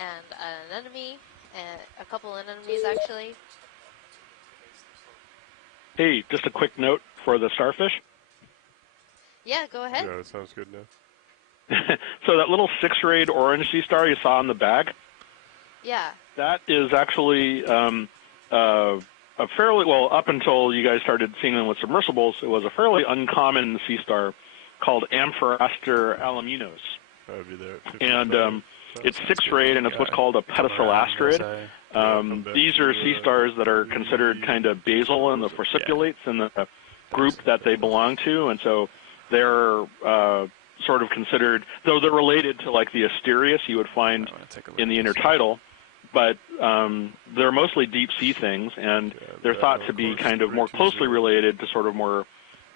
and an enemy, and a couple of enemies actually. Hey, just a quick note for the starfish. Yeah, go ahead. Yeah, that sounds good now. So that little 6-rayed orange sea star you saw in the bag, Yeah. that is actually a fairly, well, up until you guys started seeing them with submersibles, it was a fairly uncommon sea star called Amphoraster aluminos. And it's 6-rayed, and it's what's called a pedicel asteroid. These are sea stars that are considered kind of basal in the forcipulates in the group that they belong to, and so they're sort of considered, though they're related to like the Asterius you would find in the intertidal, but they're mostly deep sea things, and they're thought to be kind of more closely related to sort of more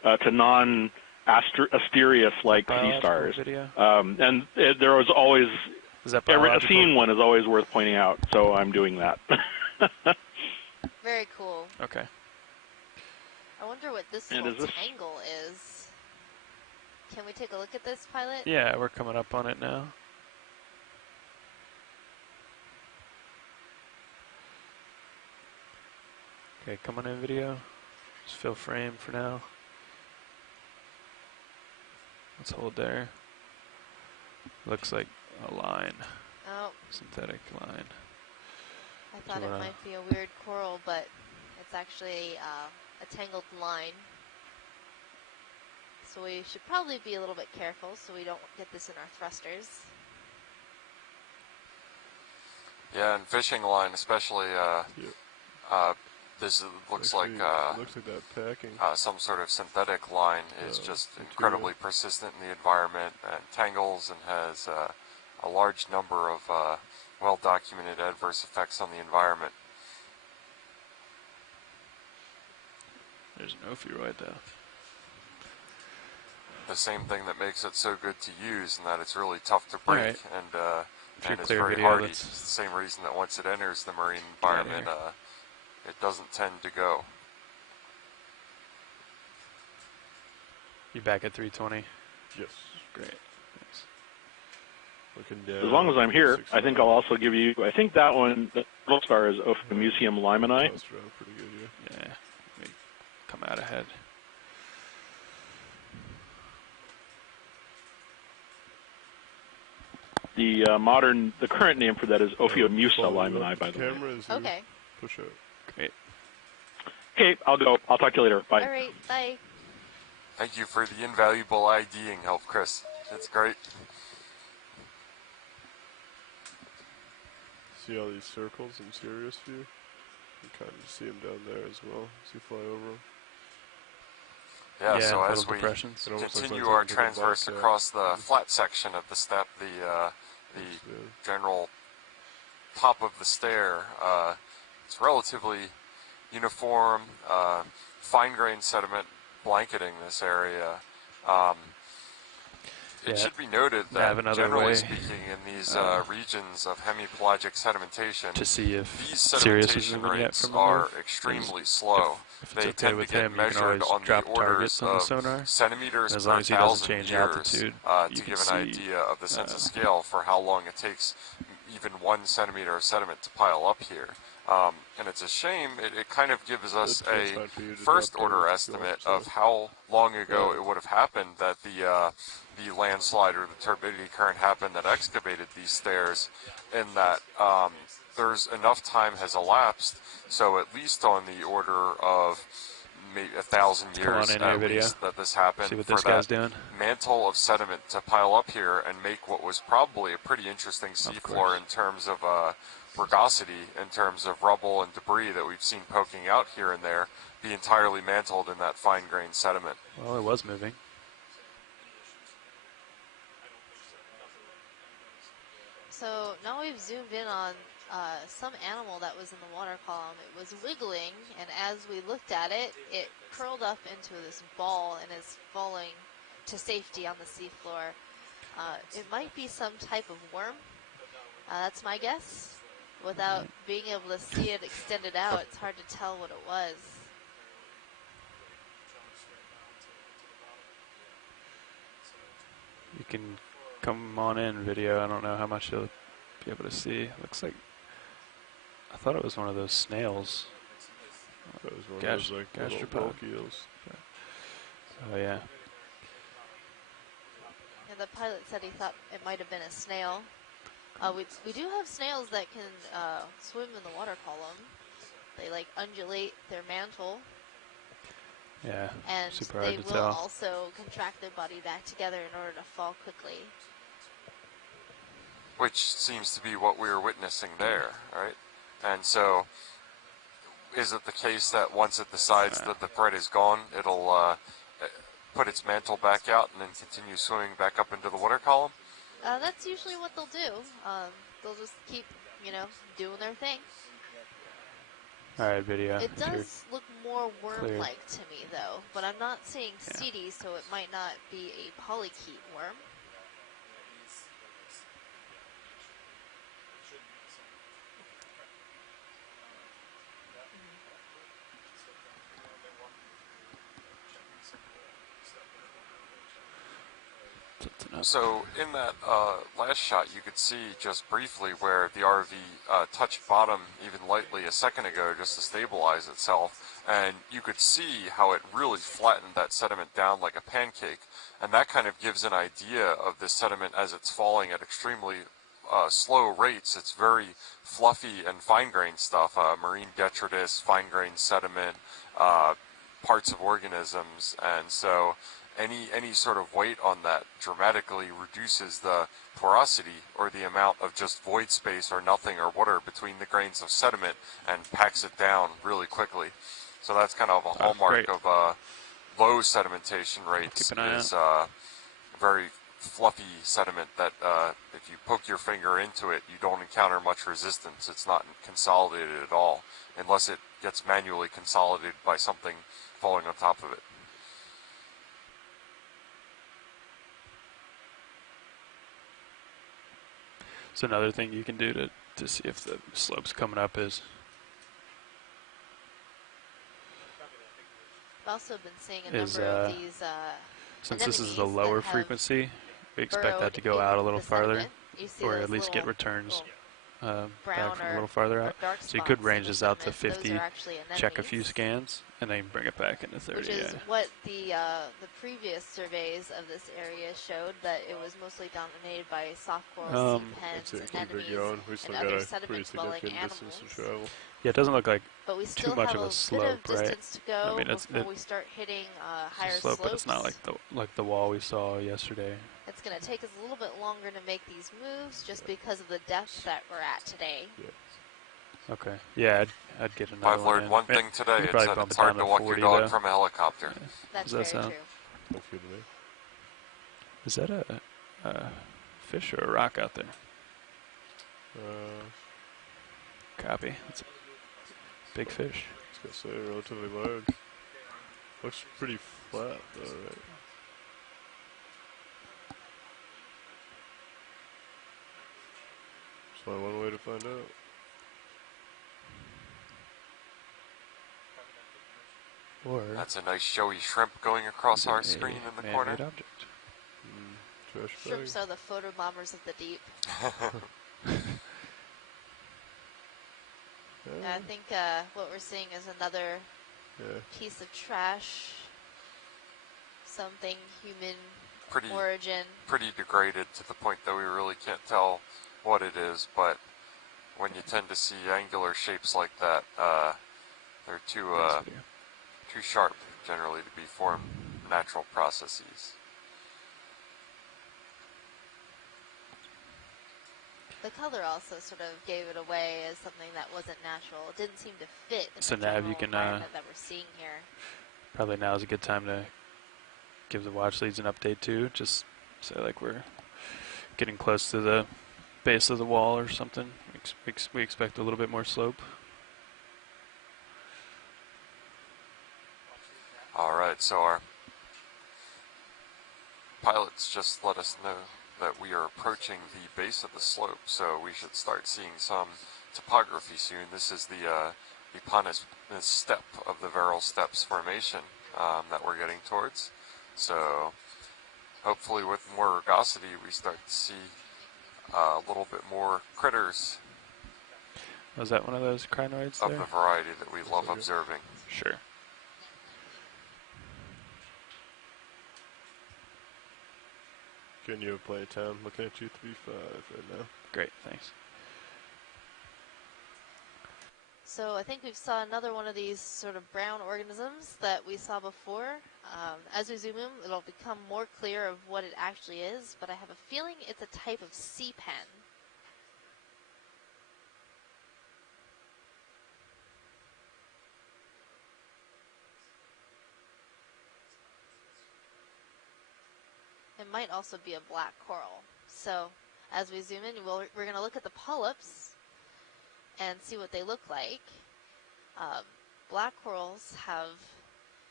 to non-Asterius-like sea stars. And there was always, a scene one is always worth pointing out, so I'm doing that. Very cool. Okay. I wonder what this little tangle is. Can we take a look at this, pilot? Yeah, we're coming up on it now. Okay, come on in, video. Just fill frame for now. Let's hold there. Looks like a line. Oh. Synthetic line. I thought it might be a weird coral, but it's actually a tangled line. So we should probably be a little bit careful so we don't get this in our thrusters. Yeah, and fishing line especially, this looks like that packing. Some sort of synthetic line is just incredibly persistent in the environment and tangles and has a large number of well-documented adverse effects on the environment. There's no ophiuroid though. The same thing that makes it so good to use, and that it's really tough to break, and it's very hardy. It's the same reason that once it enters the marine environment, it doesn't tend to go. You back at 320? Yes. Great. Thanks. Looking down. As long as I'm here, I think I'll also give you, I think that one, the little star is Ophimuseum limani. Pretty good, yeah. Let me come out ahead. The the current name for that is Ophiomusa limani, by the way. Okay. Push out. Great. Okay, I'll go. I'll talk to you later. Bye. All right, bye. Thank you for the invaluable IDing help, Chris. That's great. See all these circles in Sirius view? You kind of see them down there as well as you fly over them. Yeah, so as we continue our transverse across the flat section of the steppe, the general top of the stair, it's relatively uniform, fine-grained sediment blanketing this area. It should be noted that, generally speaking, in these regions of hemipelagic sedimentation, these sedimentation rates are extremely slow. They tend to get measured on the orders of centimeters per 1,000 years to give an idea of the sense of scale for how long it takes even 1 centimeter of sediment to pile up here. And it's a shame, it kind of gives us a first-order estimate of how long ago it would have happened that the landslide or the turbidity current happened that excavated these stairs, and that there's enough time has elapsed, so at least on the order of maybe 1,000 years at least that this happened for that mantle of sediment to pile up here and make what was probably a pretty interesting seafloor in terms of rugosity, in terms of rubble and debris that we've seen poking out here and there, be entirely mantled in that fine-grained sediment. Well, it was moving. So now we've zoomed in on some animal that was in the water column. It was wiggling, and as we looked at it, it curled up into this ball and is falling to safety on the seafloor. It might be some type of worm. That's my guess. Without being able to see it extended out, it's hard to tell what it was. You can come on in, video. I don't know how much you'll be able to see. Looks like, I thought it was one of those snails. That was one of those like little Okeanos. Oh yeah. And the pilot said he thought it might have been a snail. We do have snails that can swim in the water column. They like undulate their mantle. Yeah, and super they hard to will tell. also contract their body back together in order to fall quickly. Which seems to be what we were witnessing there, right? And so, is it the case that once it decides that the threat is gone, it'll put its mantle back out and then continue swimming back up into the water column? That's usually what they'll do. They'll just keep, doing their thing. All right, video. It does look more worm-like to me, though, but I'm not seeing CD, so it might not be a polychaete worm. So in that last shot, you could see just briefly where the RV touched bottom even lightly a second ago just to stabilize itself, and you could see how it really flattened that sediment down like a pancake, and that kind of gives an idea of this sediment as it's falling at extremely slow rates. It's very fluffy and fine-grained stuff, marine detritus, fine-grained sediment, parts of organisms, and so any sort of weight on that dramatically reduces the porosity or the amount of just void space or nothing or water between the grains of sediment and packs it down really quickly. So that's kind of a hallmark of low sedimentation rates is very fluffy sediment that if you poke your finger into it, you don't encounter much resistance. It's not consolidated at all unless it gets manually consolidated by something falling on top of it. So another thing you can do to see if the slope's coming up is... I've also been seeing a number of these since this is the lower frequency, we expect that to go out a little farther, or at least get returns back from a little farther out. So you could range this out to 50, check a few scans, and then bring it back into 30. Which is what the previous surveys of this area showed, that it was mostly dominated by soft coral sea pens and anemones and other sediment-dwelling animals. Yeah, it doesn't look like but we still too much have of a slope, bit of distance to go I mean, before we start hitting higher slope, slopes. but it's not like the wall we saw yesterday. It's going to take us a little bit longer to make these moves just because of the depth that we're at today. Okay. Yeah, I'd get another I've learned one thing today. It's that it's hard to walk your dog from a helicopter. Yeah. That's very true. Is that a fish or a rock out there? Copy. It's a big fish. I was going to say, relatively large. Looks pretty flat, though, right? There's only one way to find out. Or that's a nice showy shrimp going across our screen in the corner. Object. Shrimps are the photobombers of the deep. I think what we're seeing is another piece of trash, something human origin. Pretty degraded to the point that we really can't tell what it is, but when you tend to see angular shapes like that, they're too sharp generally to be formed natural processes. The color also sort of gave it away as something that wasn't natural. It didn't seem to fit in so the Nav, you can environment that we're seeing here. Probably now is a good time to give the watch leads an update too. Just say like we're getting close to the base of the wall or something. We expect a little bit more slope. All right, so our pilots just let us know that we are approaching the base of the slope, so we should start seeing some topography soon. This is the Eponus step of the Verrill Steps formation that we're getting towards. So hopefully with more rugosity we start to see a little bit more critters. Was that one of those crinoids of there? the variety that we love observing. Sure. Can you play time? Looking at you 3-5 right now. Great, thanks. So I think we saw another one of these sort of brown organisms that we saw before. As we zoom in, it'll become more clear of what it actually is, but I have a feeling it's a type of sea pen. It might also be a black coral. So as we zoom in, we're going to look at the polyps and see what they look like. Black corals have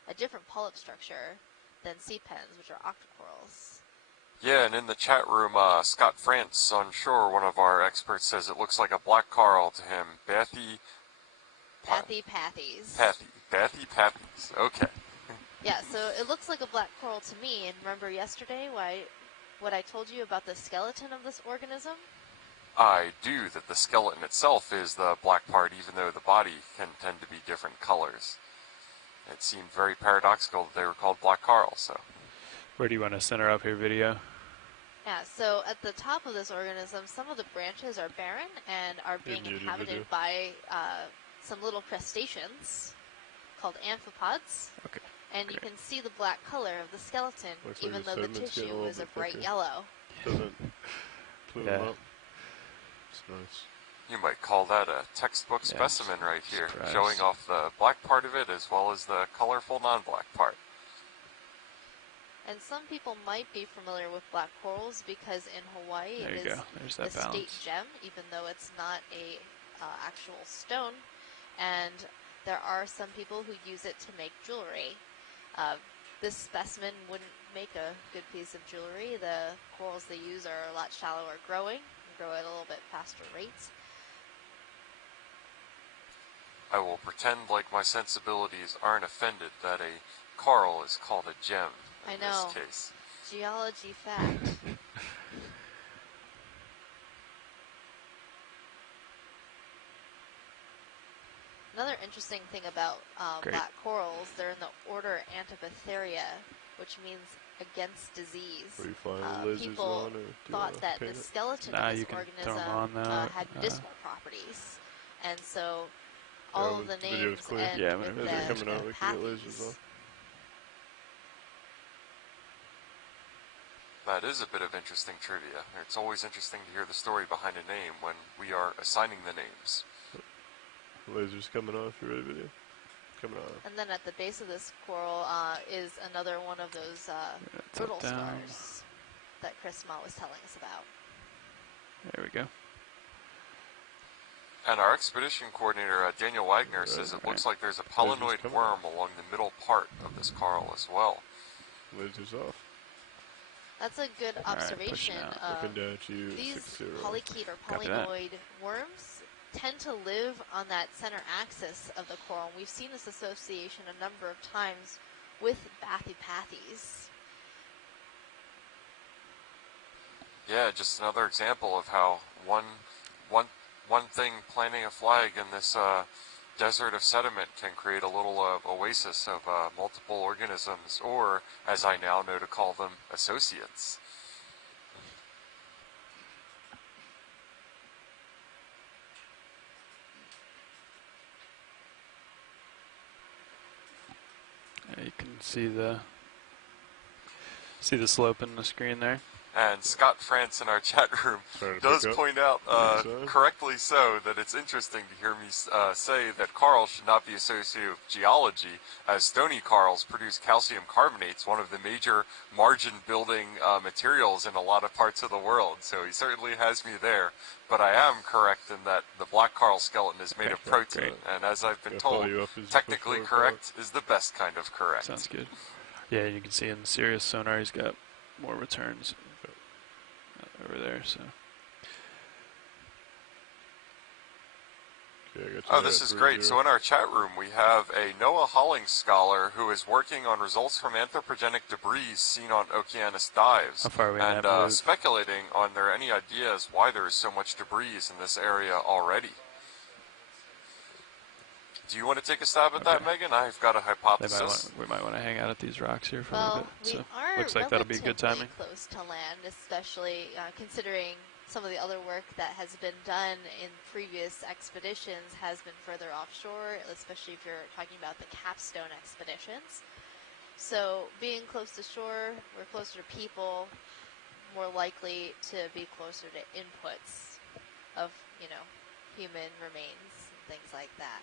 a different polyp structure than sea pens, which are octocorals. Yeah, and in the chat room, Scott France on shore, one of our experts, says it looks like a black coral to him. Pathies. Pathies. Okay. Yeah, so it looks like a black coral to me. And remember yesterday what I told you about the skeleton of this organism? I do, that the skeleton itself is the black part, even though the body can tend to be different colors. It seemed very paradoxical that they were called black corals. So, where do you want to center up your video? Yeah, so at the top of this organism, some of the branches are barren and are being inhabited by some little crustaceans called amphipods. Okay. And you can see the black color of the skeleton, even though the tissue is a bright yellow. Doesn't plume up. It's nice. You might call that a textbook specimen right here, showing off the black part of it as well as the colorful non-black part. And some people might be familiar with black corals because in Hawaii it is a state gem, even though it's not a actual stone. And there are some people who use it to make jewelry. This specimen wouldn't make a good piece of jewelry. The corals they use are a lot shallower growing, and grow at a little bit faster rates. I will pretend like my sensibilities aren't offended that a coral is called a gem in this case. Geology fact. Another interesting thing about black corals, they're in the order Antipatharia, which means against disease. People thought that the skeleton of this organism had medicinal properties, and so all of the names end with the pathies. That is a bit of interesting trivia. It's always interesting to hear the story behind a name when we are assigning the names. Laser's coming off. You ready, video? Coming off. And then at the base of this coral is another one of those brittle scars that Chris Ma was telling us about. There we go. And our expedition coordinator, Daniel Wagner, says it looks like there's a polynoid worm along the middle part of this coral as well. Laser's off. That's a good observation. These polychaete or polynoid worms tend to live on that center axis of the coral. We've seen this association a number of times with bathypathes. Yeah, just another example of how one thing planting a flag in this desert of sediment can create a little oasis of multiple organisms, or, as I now know to call them, associates. You can see the slope in the screen there. And Scott France in our chat room does point out, correctly so, that it's interesting to hear me say that corals should not be associated with geology, as stony corals produce calcium carbonates, one of the major margin-building materials in a lot of parts of the world. So he certainly has me there. But I am correct in that the black coral skeleton is made of protein, and as I've been told, technically correct is the best kind of correct. Sounds good. Yeah, you can see in the Sirius sonar he's got more returns over there, so. Oh, this is great. So in our chat room, we have a Noah Hollings scholar who is working on results from anthropogenic debris seen on Okeanos dives, and speculating on there are any ideas why there is so much debris in this area already. Do you want to take a stab at that, Megan? I've got a hypothesis. We might want to hang out at these rocks here for a little bit. So looks like that'll be good timing. Close to land, especially considering some of the other work that has been done in previous expeditions has been further offshore, especially if you're talking about the capstone expeditions. So being close to shore, we're closer to people, more likely to be closer to inputs of, you know, human remains and things like that.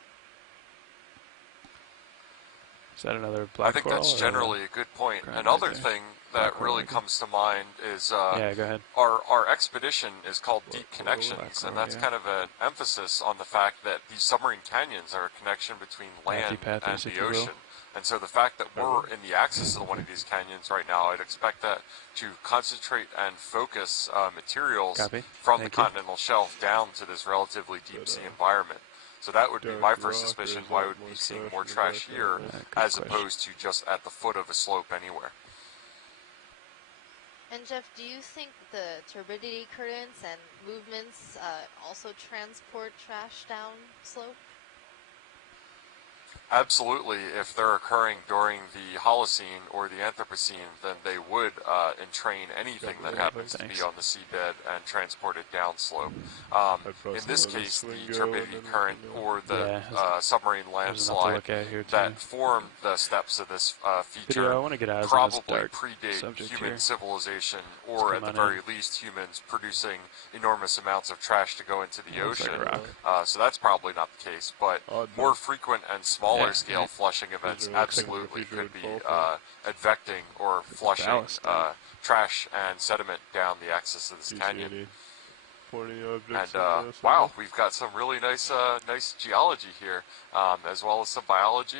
Is that another black coral? I think that's generally a good point. Another thing that really comes to mind is our expedition is called Deep Connections, and that's kind of an emphasis on the fact that these submarine canyons are a connection between land and the ocean. And so the fact that we're in the axis of one of these canyons right now, I'd expect that to concentrate and focus materials from the continental shelf down to this relatively deep sea environment. So that would be my first suspicion, why would we be seeing more trash here as opposed to just at the foot of a slope anywhere. And Jeff, do you think the turbidity currents and movements also transport trash down slope? Absolutely. If they're occurring during the Holocene or the Anthropocene, then they would entrain anything that happens to be on the seabed and transport it downslope. In this case, the turbidity current or the submarine landslide that formed the steps of this feature probably predate human civilization, or at the very least humans producing enormous amounts of trash to go into the ocean. So that's probably not the case, but more frequent and smaller scale flushing events absolutely could be advecting or flushing trash and sediment down the axis of this canyon. And wow, we've got some really nice geology here, as well as some biology.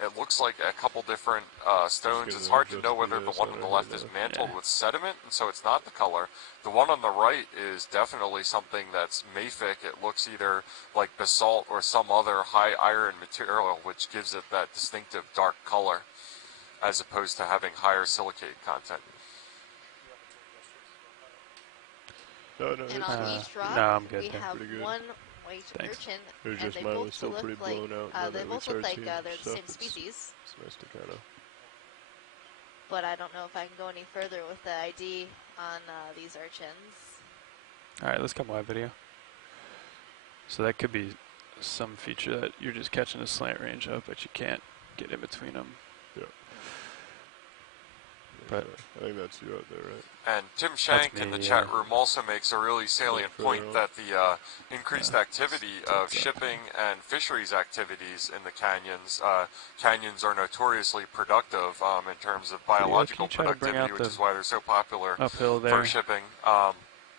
It looks like a couple different stones. It's hard to know whether the one on the left is mantled with sediment, and so it's not the color. The one on the right is definitely something that's mafic. It looks either like basalt or some other high iron material, which gives it that distinctive dark color, as opposed to having higher silicate content. And on each rock, I'm good. we have one white urchin, and they both look like they're the same species. It's nice to kind of. But I don't know if I can go any further with the ID on these urchins. All right, let's come live video. So that could be some feature that you're just catching a slant range of, but you can't get in between them. Yeah. But I think that's you out there, right? And Tim Shank in the chat room also makes a really salient point that the increased activity of shipping and fisheries activities in the canyons. Canyons are notoriously productive in terms of biological productivity, which is why they're so popular for shipping.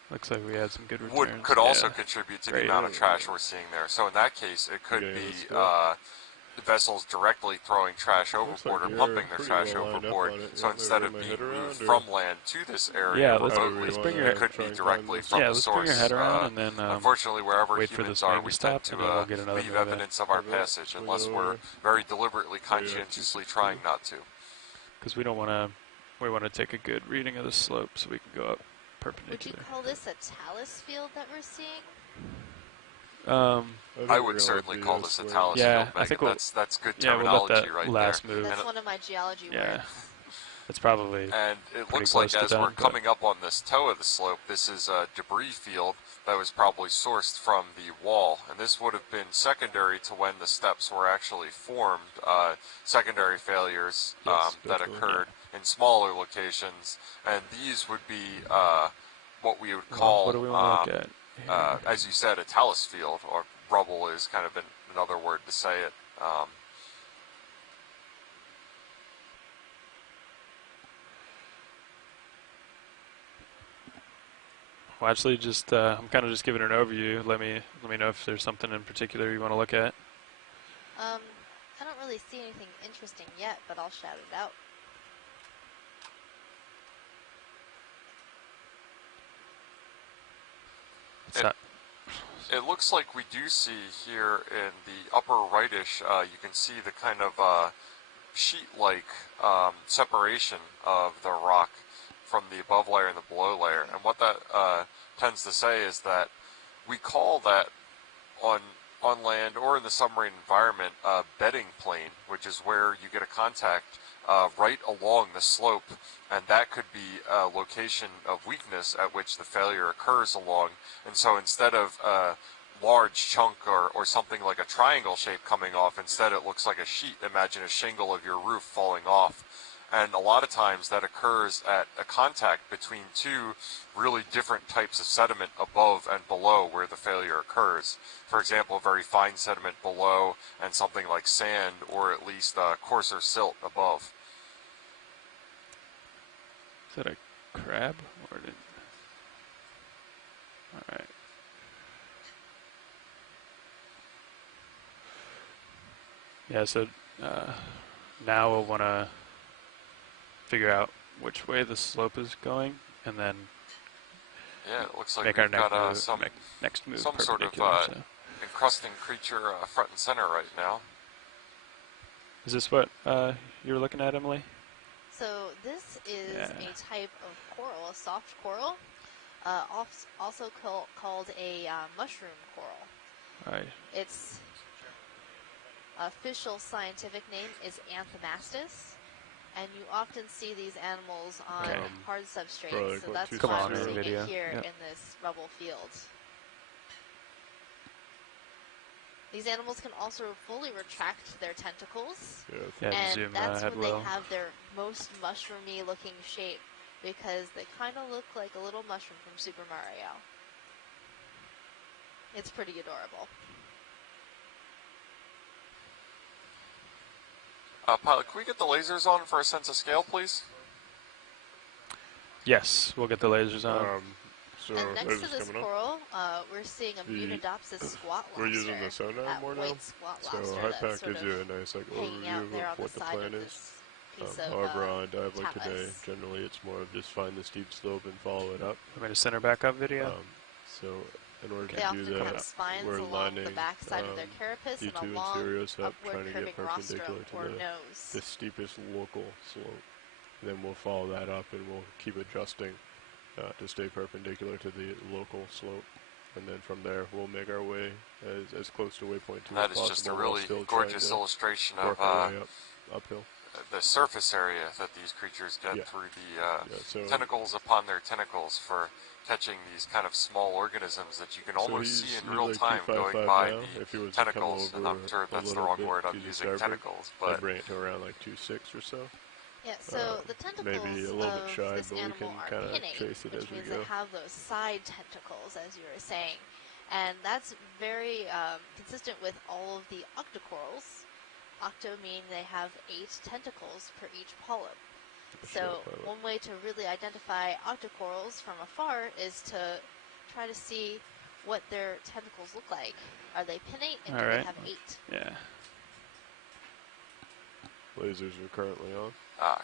Looks like we had some good returns. Could also contribute to the amount of trash we're seeing there. So in that case, it could be vessels directly throwing trash overboard or pumping their trash overboard. So instead of being moved from land to this area remotely, it could be directly from the source. Bring your head around and then unfortunately, wherever humans are, we tend to leave evidence of our passage unless we're very deliberately, conscientiously trying not to. Because we don't want to. We want to take a good reading of the slope so we can go up perpendicular. Would you call this a talus field that we're seeing? I would certainly call this a talus field. I think that's good terminology right there. Move. That's one of my geology words. It's probably and it looks like as we're coming up on this toe of the slope, this is a debris field that was probably sourced from the wall, and this would have been secondary to when the steps were actually formed. Secondary failures that occurred in smaller locations, and these would be what we would call, what do we want to look at? as you said, a talus field, or rubble is kind of another word to say it. Well, actually, just I'm kind of just giving an overview. Let me know if there's something in particular you want to look at. I don't really see anything interesting yet, but I'll shout it out. it looks like we do see here in the upper rightish, you can see the kind of sheet-like separation of the rock from the above layer and the below layer. And what that tends to say is that we call that on land or in the submarine environment bedding plane, which is where you get a contact right along the slope, and that could be a location of weakness at which the failure occurs along. And so instead of a large chunk or something like a triangle shape coming off, instead it looks like a sheet. Imagine a shingle of your roof falling off. And a lot of times that occurs at a contact between two really different types of sediment above and below where the failure occurs. For example, very fine sediment below and something like sand, or at least coarser silt above. Is that a crab? Or did... All right. Yeah, so now we'll want to figure out which way the slope is going, and then yeah, it looks like make we've our got next move some sort of encrusting creature front and center right now. Is this what you were looking at, Emily? So this is a type of coral, a soft coral, also called a mushroom coral. Right. Its official scientific name is Anthomastus, and you often see these animals on hard substrates, so that's why we're seeing it here in this rubble field. These animals can also fully retract their tentacles, and that's when they have their most mushroomy looking shape, because they kind of look like a little mushroom from Super Mario. It's pretty adorable. Pilot, can we get the lasers on for a sense of scale, please? Yes, we'll get the lasers on. So and next to this coral, we're seeing a Munidopsis squat lobster. We're using the sonar more now. So HiPAC gives you a nice overview of what the plan is. However, on a dive like today, generally it's more of just find the steep slope and follow it up. I'm going to center back up video. So in order they to do that, we're along the backside of their carapace D2 and along up, trying to get perpendicular to nose. the steepest local slope. Then we'll follow that up and we'll keep adjusting to stay perpendicular to the local slope. And then from there, we'll make our way as close to waypoint 2 as possible. That is just a really gorgeous illustration of uphill. The surface area that these creatures get through the tentacles upon their tentacles for catching these kind of small organisms that you can almost see in real time going by the tentacles. And I'm sure that's the wrong word, I'm using tentacles. But I'd bring it to around like 2.6 or so. Yeah, so the tentacles maybe a little bit shy, this but we animal can are kind of pinnate, chase it as which we means go. they have those side tentacles, as you were saying. And that's very consistent with all of the octocorals. Octo mean they have 8 tentacles per each polyp. So one way to really identify octocorals from afar is to try to see what their tentacles look like. Are they pinnate, and do they have 8? Yeah. Lasers are currently on.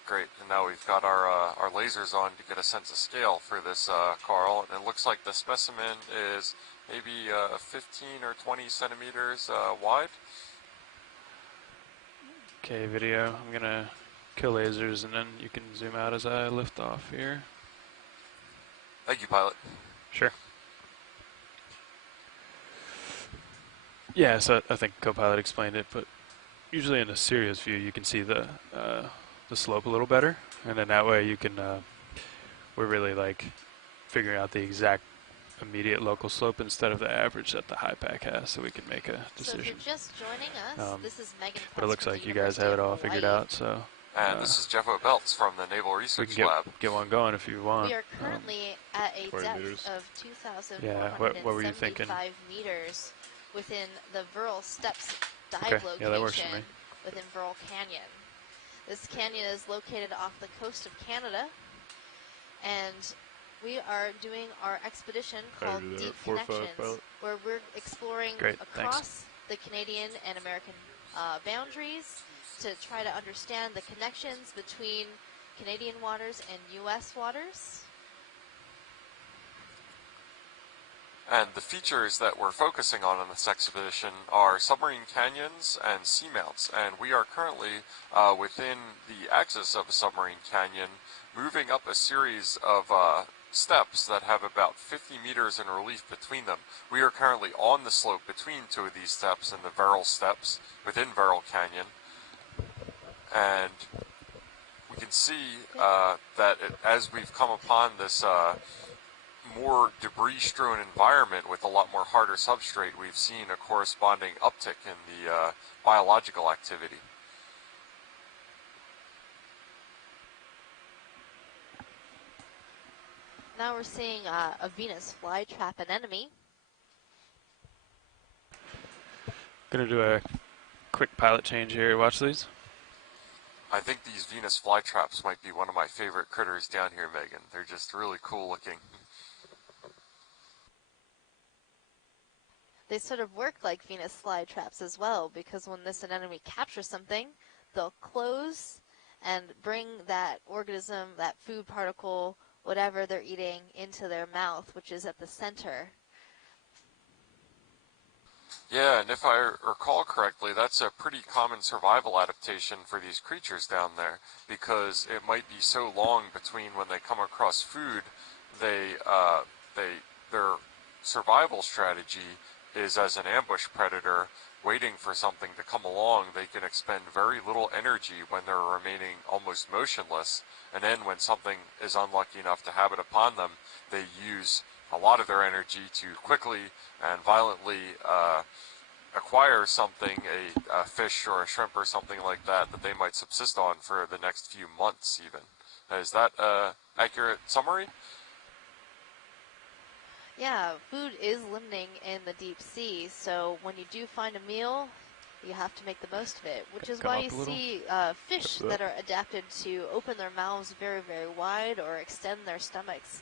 Great. And now we've got our lasers on to get a sense of scale for this coral. And it looks like the specimen is maybe 15 or 20 centimeters wide. Okay, video. I'm going to kill lasers, and then you can zoom out as I lift off here. Thank you, pilot. Sure. Yeah, so I think co-pilot explained it, but usually in a serious view, you can see the slope a little better, and then that way you can, we're really like figuring out the exact immediate local slope instead of the average that the HiPAC has, so we can make a decision. So if you're just joining us, this is Megan. But it looks like you guys have it all figured out, so. And this is Jeff O'Belts from the Naval Research Lab. Get one going if you want. We are currently at a depth of 2,475 meters within the Verrill Steps dive location within Verrill Canyon. This canyon is located off the coast of Canada, and we are doing our expedition called Deep Connections, where we're exploring across the Canadian and American boundaries to try to understand the connections between Canadian waters and U.S. waters. And the features that we're focusing on in this expedition are submarine canyons and seamounts. And we are currently within the axis of a submarine canyon, moving up a series of steps that have about 50 meters in relief between them. We are currently on the slope between two of these steps in the Verrill steps within Verrill Canyon. And we can see that as we've come upon this more debris-strewn environment with a lot more harder substrate, we've seen a corresponding uptick in the biological activity. Now we're seeing a Venus flytrap anemone. Gonna do a quick pilot change here. Watch these. I think these Venus flytraps might be one of my favorite critters down here, Megan. They're just really cool looking. They sort of work like Venus flytraps as well, because when this anemone captures something, they'll close and bring that organism, that food particle, whatever they're eating, into their mouth, which is at the center. Yeah, and if I recall correctly, that's a pretty common survival adaptation for these creatures down there, because it might be so long between when they come across food, their survival strategy is as an ambush predator, waiting for something to come along. They can expend very little energy when they're remaining almost motionless, and then when something is unlucky enough to habit upon them, they use a lot of their energy to quickly and violently acquire something, a fish or a shrimp or something like that, that they might subsist on for the next few months even. Is that an accurate summary? Yeah, food is limiting in the deep sea, so when you do find a meal, you have to make the most of it, which is why you see fish that are adapted to open their mouths very, very wide or extend their stomachs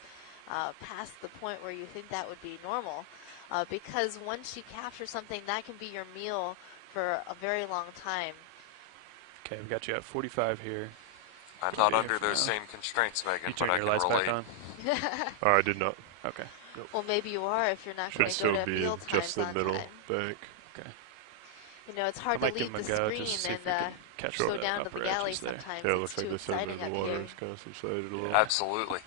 past the point where you think that would be normal, because once you capture something, that can be your meal for a very long time. Okay, we got you at 45 here. I'm not under those same constraints, Megan, but I can relate. Back on? Oh, I did not. Okay. Nope. Well, maybe you are if you're not going to go to meal times just the on middle time. bank. Okay. You know, it's hard to leave the screen and go down to the galley sometimes. Yeah, it it's looks too like the sediment exciting in the up water here. is kind of subsided a little. Absolutely.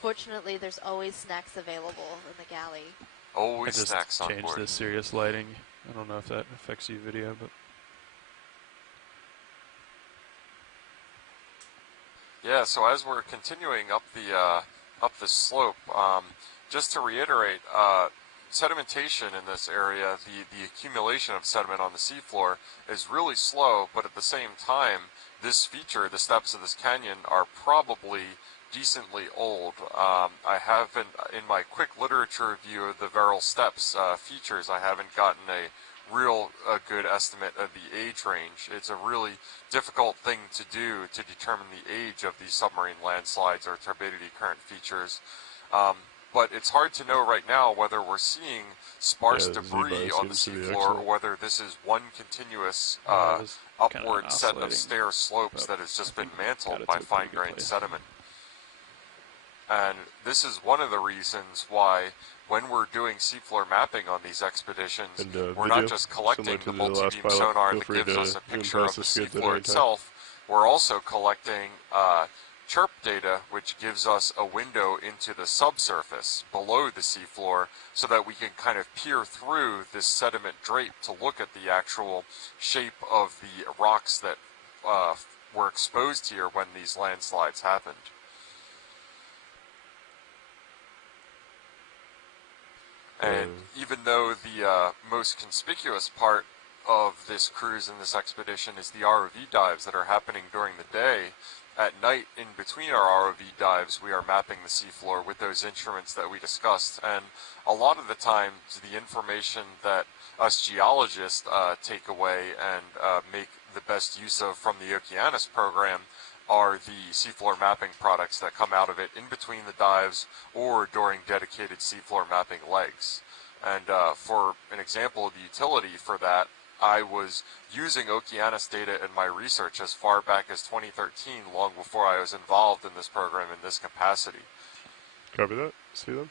Fortunately, there's always snacks available in the galley. Always snacks on board. I just changed the serious lighting. I don't know if that affects you video, but... Yeah, so as we're continuing up the slope, just to reiterate, sedimentation in this area, the accumulation of sediment on the seafloor is really slow, but at the same time, this feature, the steps of this canyon, are probably decently old. I haven't, in my quick literature review of the Verrill Steps features, I haven't gotten a real good estimate of the age range. It's a really difficult thing to do to determine the age of these submarine landslides or turbidity current features. But it's hard to know right now whether we're seeing sparse debris on the seafloor or whether this is one continuous upward set of stair slopes that has just been mantled by fine-grained sediment. And this is one of the reasons why, when we're doing seafloor mapping on these expeditions, we're not just collecting the multi-beam sonar that gives us a picture of the seafloor itself, we're also collecting chirp data, which gives us a window into the subsurface below the seafloor, so that we can kind of peer through this sediment drape to look at the actual shape of the rocks that were exposed here when these landslides happened. And even though the most conspicuous part of this cruise and this expedition is the ROV dives that are happening during the day, at night, in between our ROV dives, we are mapping the seafloor with those instruments that we discussed. And a lot of the time, the information that us geologists take away and make the best use of from the Okeanos program are the seafloor mapping products that come out of it in between the dives or during dedicated seafloor mapping legs. And for an example of the utility for that, I was using Okeanos data in my research as far back as 2013, long before I was involved in this program in this capacity. Copy that. See them?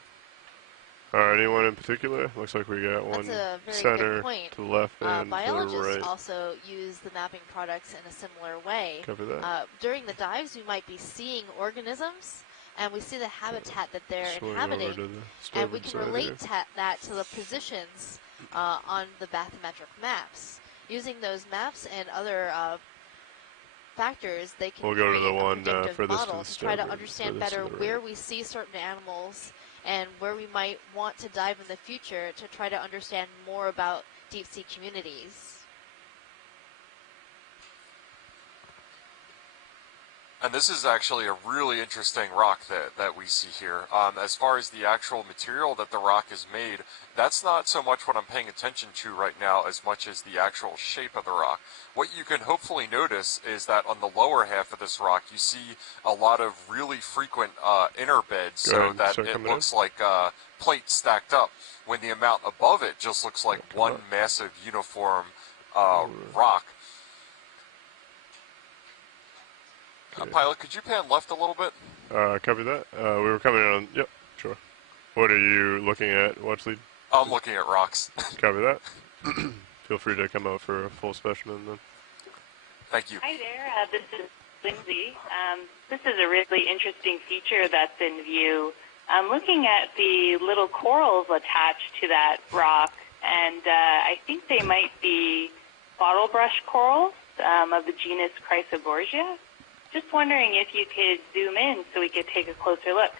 Anyone in particular? Looks like we got one center to the left and to the right. Biologists also use the mapping products in a similar way. Cover that. During the dives, we might be seeing organisms, and we see the habitat that they're inhabiting, and we can relate that to the positions on the bathymetric maps. Using those maps and other factors, they can go to the one predictive model to try to understand better where we see certain animals and where we might want to dive in the future to try to understand more about deep sea communities. And this is actually a really interesting rock that we see here. As far as the actual material that the rock is made, that's not so much what I'm paying attention to right now as much as the actual shape of the rock. What you can hopefully notice is that on the lower half of this rock, you see a lot of really frequent inner beds, so that it looks like plates stacked up, when the amount above it just looks like one massive uniform rock. Pilot, could you pan left a little bit? Copy that. We were coming in on... Yep, sure. What are you looking at, watch lead? I'm looking at rocks. Copy that. Feel free to come out for a full specimen then. Thank you. Hi there, this is Lindsay. This is a really interesting feature that's in view. I'm looking at the little corals attached to that rock, and I think they might be bottlebrush corals of the genus Chrysogorgia. Just wondering if you could zoom in so we could take a closer look.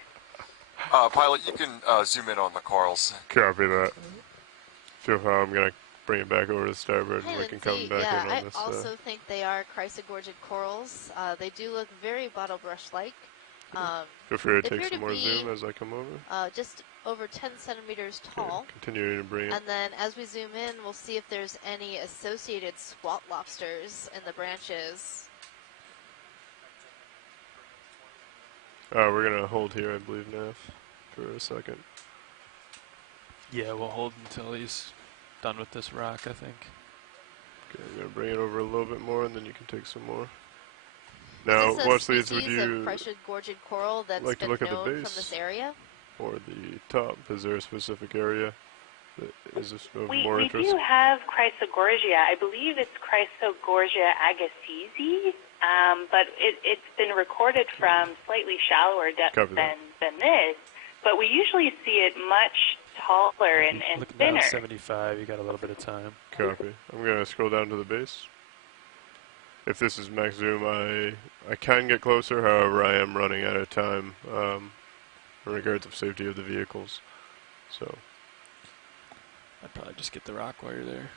Pilot, you can zoom in on the corals. Copy that. I'm going to bring it back over to starboard and we can come back in on this. I also think they are chrysogorgid corals. They do look very bottlebrush-like. Feel free to take some more zoom as I come over. Just over 10 centimeters tall. Continuing to bring it. And then as we zoom in, we'll see if there's any associated swat lobsters in the branches. We're going to hold here, I believe, Nav, for a second. Yeah, we'll hold until he's done with this rock, I think. Okay, I'm going to bring it over a little bit more, and then you can take some more. Now, watch leads, would you chrysogorgid coral that's like to look at the base from this area? Or the top? Is there a specific area that is of more interest? We do have Chrysogorgia. I believe it's Chrysogorgia agassizi. But it's been recorded from slightly shallower depth than this. But we usually see it much taller and thinner. Looking down 75, you got a little bit of time. Copy. I'm going to scroll down to the base. If this is max zoom, I can get closer, however I am running out of time in regards of safety of the vehicles. So I'd probably just get the rock while you're there.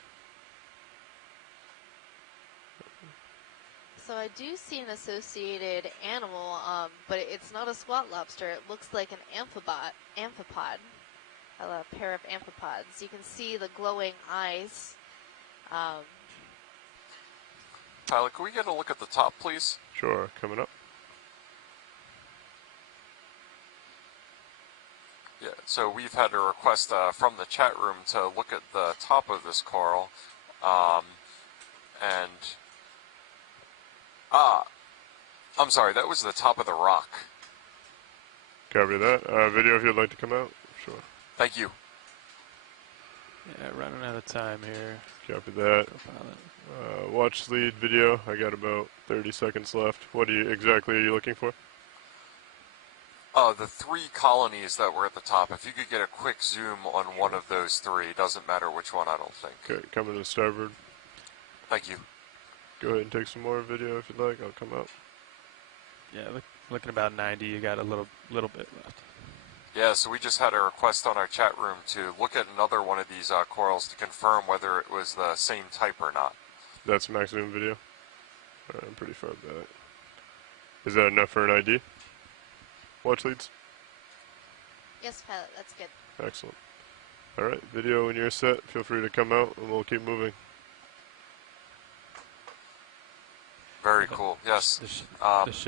So I do see an associated animal, but it's not a squat lobster. It looks like an amphipod, a pair of amphipods. You can see the glowing eyes. Tyler, can we get a look at the top, please? Sure, coming up. Yeah, so we've had a request from the chat room to look at the top of this coral, I'm sorry, that was the top of the rock. Copy that. Video if you'd like to come out. Sure. Thank you. Yeah, running out of time here. Copy that. Watch lead video. I got about 30 seconds left. What exactly are you looking for? The 3 colonies that were at the top. If you could get a quick zoom on one of those 3, doesn't matter which one, I don't think. Okay, coming to starboard. Thank you. Go ahead and take some more video if you'd like. I'll come out. Yeah, looking about 90. You got a little bit left. Yeah, so we just had a request on our chat room to look at another one of these corals to confirm whether it was the same type or not. That's maximum video? I'm pretty far back. Is that enough for an ID? Watch leads? Yes, pilot, that's good. Excellent. Alright, video when you're set, feel free to come out and we'll keep moving. Very cool, yes.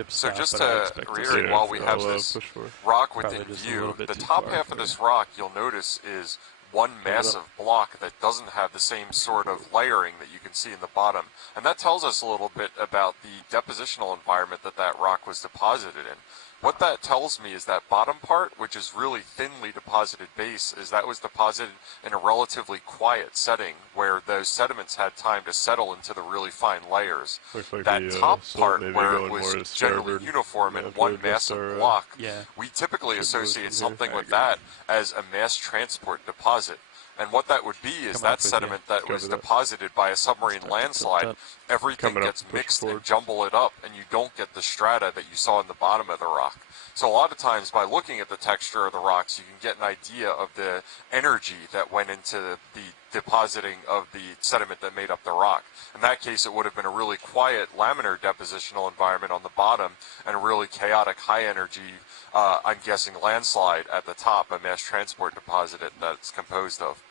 So just to reiterate, yeah, while we have this rock within view, the top half of this rock, you'll notice, is one massive block that doesn't have the same sort of layering that you can see in the bottom. And that tells us a little bit about the depositional environment that rock was deposited in. what that tells me is that bottom part, which is really thinly deposited base, is that was deposited in a relatively quiet setting where those sediments had time to settle into the really fine layers. Like that top part where it was generally uniform in one massive block, we typically associate something with that as a mass transport deposit. And what that would be is that sediment that was deposited by a submarine landslide, everything gets mixed and jumble it up, and you don't get the strata that you saw in the bottom of the rock. So a lot of times by looking at the texture of the rocks, you can get an idea of the energy that went into the depositing of the sediment that made up the rock. In that case, it would have been a really quiet laminar depositional environment on the bottom and a really chaotic high energy, I'm guessing, landslide at the top, a mass transport deposit that's composed of.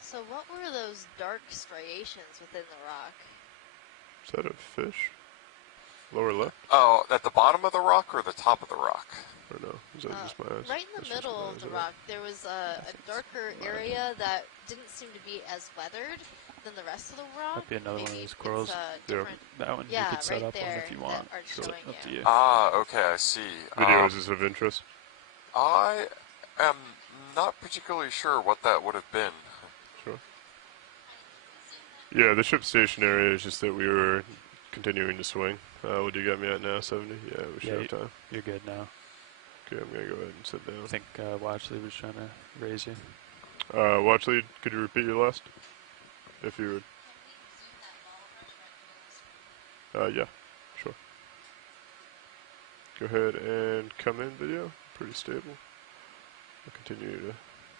So what were those dark striations within the rock? Is that a fish? Lower left? Oh, at the bottom of the rock or the top of the rock? Or no? Is that just my eyes? Right in the middle of the rock, there was a darker area that didn't seem to be as weathered than the rest of the rock. Might be another one of those corals. That one you could set up on if you want. It's up to you. Ah, okay, I see. Video, is this of interest? I am not particularly sure what that would have been. Sure. Yeah, the ship station area is just that we were continuing to swing. What do you got me at now, 70? Yeah, we should have time. You're good now. Okay, I'm going to go ahead and sit down. I think Watchley was trying to raise you. Watchley, could you repeat your last? If you would. Yeah, sure. Go ahead and come in, video. Pretty stable. I'll continue to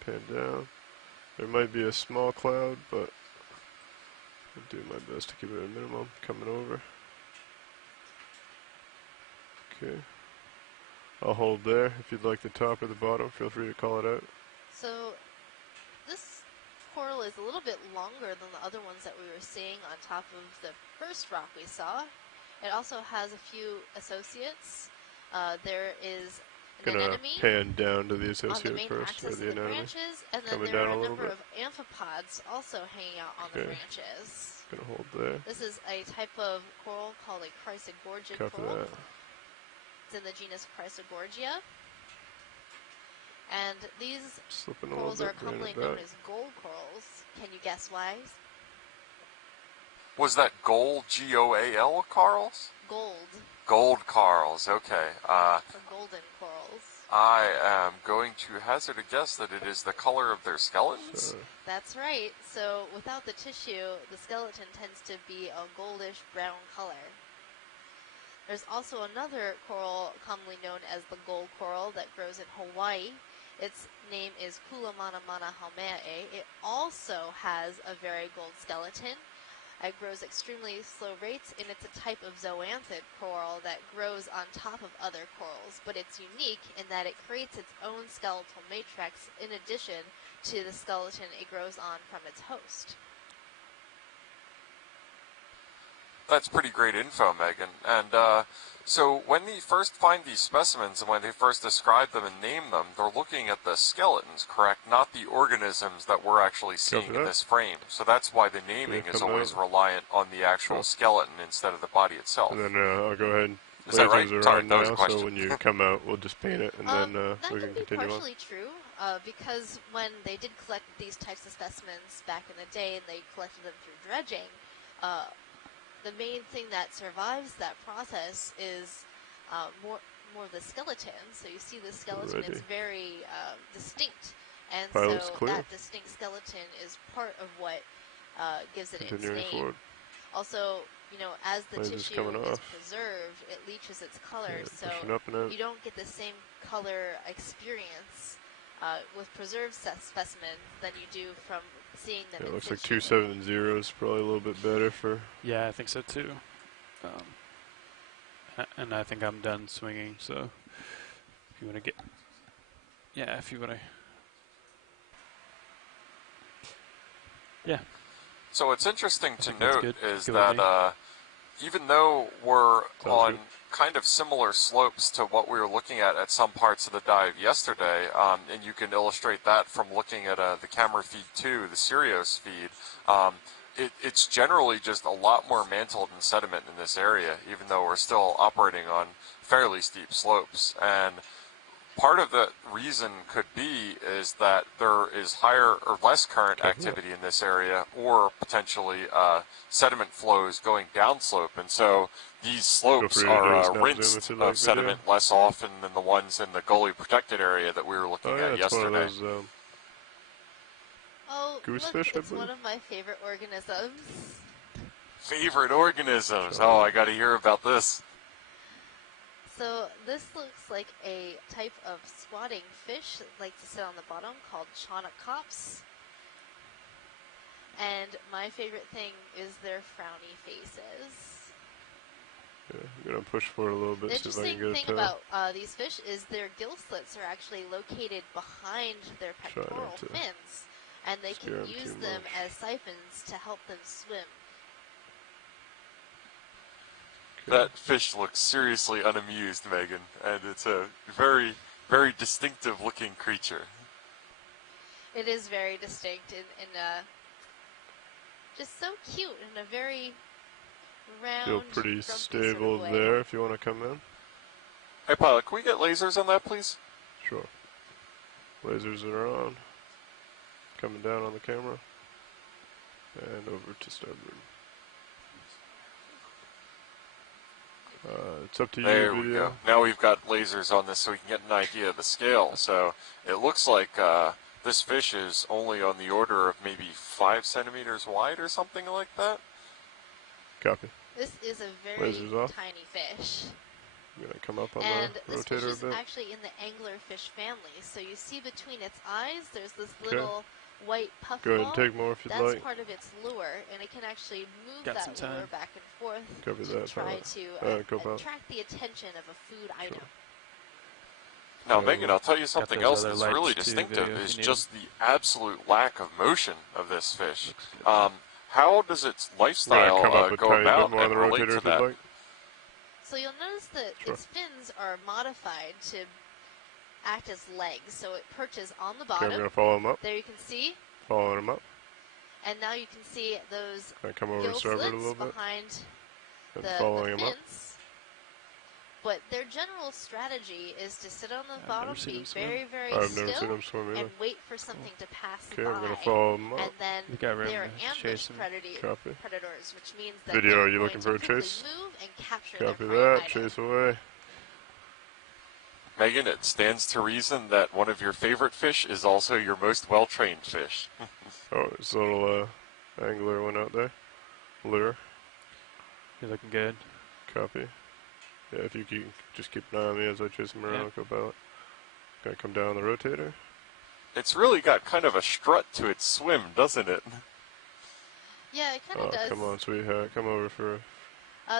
pan down. There might be a small cloud, but I'll do my best to keep it at a minimum. Coming over. Okay. I'll hold there. If you'd like the top or the bottom, feel free to call it out. So this coral is a little bit longer than the other ones that we were seeing on top of the first rock we saw. It also has a few associates. There is an anemone pan down to the associate on the main first, axis or the of the branches, and then there are a number of amphipods also hanging out on the branches. Gonna hold there. This is a type of coral called a chrysogorgiid coral. That. It's in the genus Chrysogorgia. And these corals are commonly known as gold corals. Can you guess why? Was that gold, G-O-A-L, corals? Gold. Gold corals, okay. Or golden corals. I am going to hazard a guess that it is the color of their skeletons? That's right. So without the tissue, the skeleton tends to be a goldish brown color. There's also another coral commonly known as the gold coral that grows in Hawaii. Its name is Kulamanamana haumea. It also has a very gold skeleton. It grows extremely slow rates, and it's a type of zoanthid coral that grows on top of other corals. But it's unique in that it creates its own skeletal matrix in addition to the skeleton it grows on from its host. That's pretty great info, Megan. And so when they first find these specimens and when they first describe them and name them, they're looking at the skeletons, correct? Not the organisms that we're actually seeing in this frame. So that's why the naming is always reliant on the actual skeleton instead of the body itself. And then I'll go ahead. Is that right? Sorry, that was a question. So when you come out, we'll just paint it, and then we can continue on. That could be partially true, because when they did collect these types of specimens back in the day, and they collected them through dredging, the main thing that survives that process is more of the skeleton. So you see the skeleton is very distinct, and so that distinct skeleton is part of what gives it its name. Forward. Also, you know, as the tissue is preserved, it leaches its color, so you don't get the same color experience with preserved specimens than you do from seeing them. It looks like 270 is probably a little bit better for. Yeah, I think so too. And I think I'm done swinging. So if you want to get, if you want to, So what's interesting to note is that even though we're on kind of similar slopes to what we were looking at some parts of the dive yesterday, and you can illustrate that from looking at the camera feed 2, the Sirius feed, it's generally just a lot more mantled in sediment in this area, even though we're still operating on fairly steep slopes. And part of the reason could be is that there is higher or less current activity in this area, or potentially sediment flows going downslope. And so these slopes are rinsed of sediment less often than the ones in the gully protected area that we were looking at yesterday. Oh, goosefish, look, it's one of my favorite organisms. Favorite organisms? Oh, I got to hear about this. So this looks like a type of squatting fish that like to sit on the bottom called chaunacops. And my favorite thing is their frowny faces. Yeah, I'm going to push forward a little bit. The interesting thing about these fish is their gill slits are actually located behind their pectoral fins. And they can use them as siphons to help them swim. Okay. That fish looks seriously unamused, Megan, and it's a very, very distinctive looking creature. It is very distinct and just so cute in a very round, feel pretty stable sort of there if you want to come in. Hey, pilot, can we get lasers on that, please? Sure. Lasers are on. Coming down on the camera. And over to starboard. It's up to you. There we go. Now we've got lasers on this so we can get an idea of the scale. So it looks like this fish is only on the order of maybe 5 centimeters wide or something like that. Copy. This is a very tiny fish. I'm going to come up on and the rotator a bit. And this fish is actually in the anglerfish family. So you see between its eyes, there's this little white puff Go ahead ball. and take more if you'd like. That's part of its lure, and it can actually move that lure back and forth to try to attract the attention of a food item. Now, Megan, I'll tell you something else that's really distinctive is just the absolute lack of motion of this fish. How does its lifestyle go about and relate to that? Like. So you'll notice that its fins are modified to act as legs, so it perches on the bottom. Okay, I'm going to follow him up. There you can see. Following him up. And now you can see those come over gill slits a little bit behind the fins. But their general strategy is to sit on the bottom, be very, very still, and wait for something to pass by. I'm going to follow him up. And then they're ambush predators, which means that Video, are you looking for a chase? Move and capture Copy their that. Chase away. Megan, it stands to reason that one of your favorite fish is also your most well-trained fish. Oh, this little angler went out there. Lure. You're looking good. Copy. Yeah, if you can just keep an eye on me as I chase him around, co-pilot. Gonna come down the rotator. It's really got kind of a strut to its swim, doesn't it? Yeah, it kind of does. Come on, sweetheart. Come over for...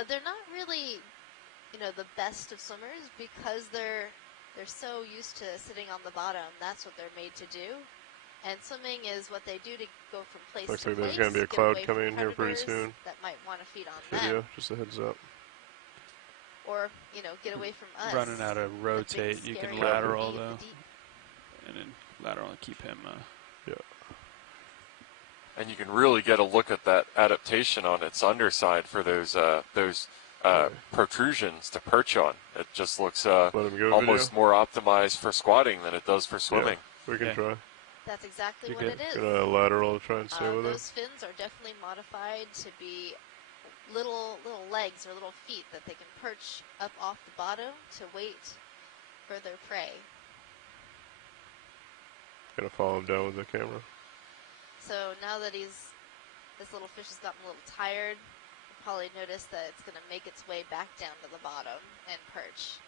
they're not really, the best of swimmers because they're so used to sitting on the bottom. That's what they're made to do. And swimming is what they do to go from place to place. Looks like there's going to be a cloud coming in here pretty soon. That might want to feed on Video, them. just a heads up. Or, get away from us. Running out of rotate, you can lateral though. And then lateral and keep him. Yeah. And you can really get a look at that adaptation on its underside for those protrusions to perch on. It just looks almost more optimized for squatting than it does for swimming. Yeah, we can try. That's exactly what it is. Gonna lateral to try and stay with it. Those fins are definitely modified to be little legs or little feet that they can perch up off the bottom to wait for their prey. Gonna follow him down with the camera. So now that this little fish has gotten a little tired, you'll probably notice that it's gonna make its way back down to the bottom and perch.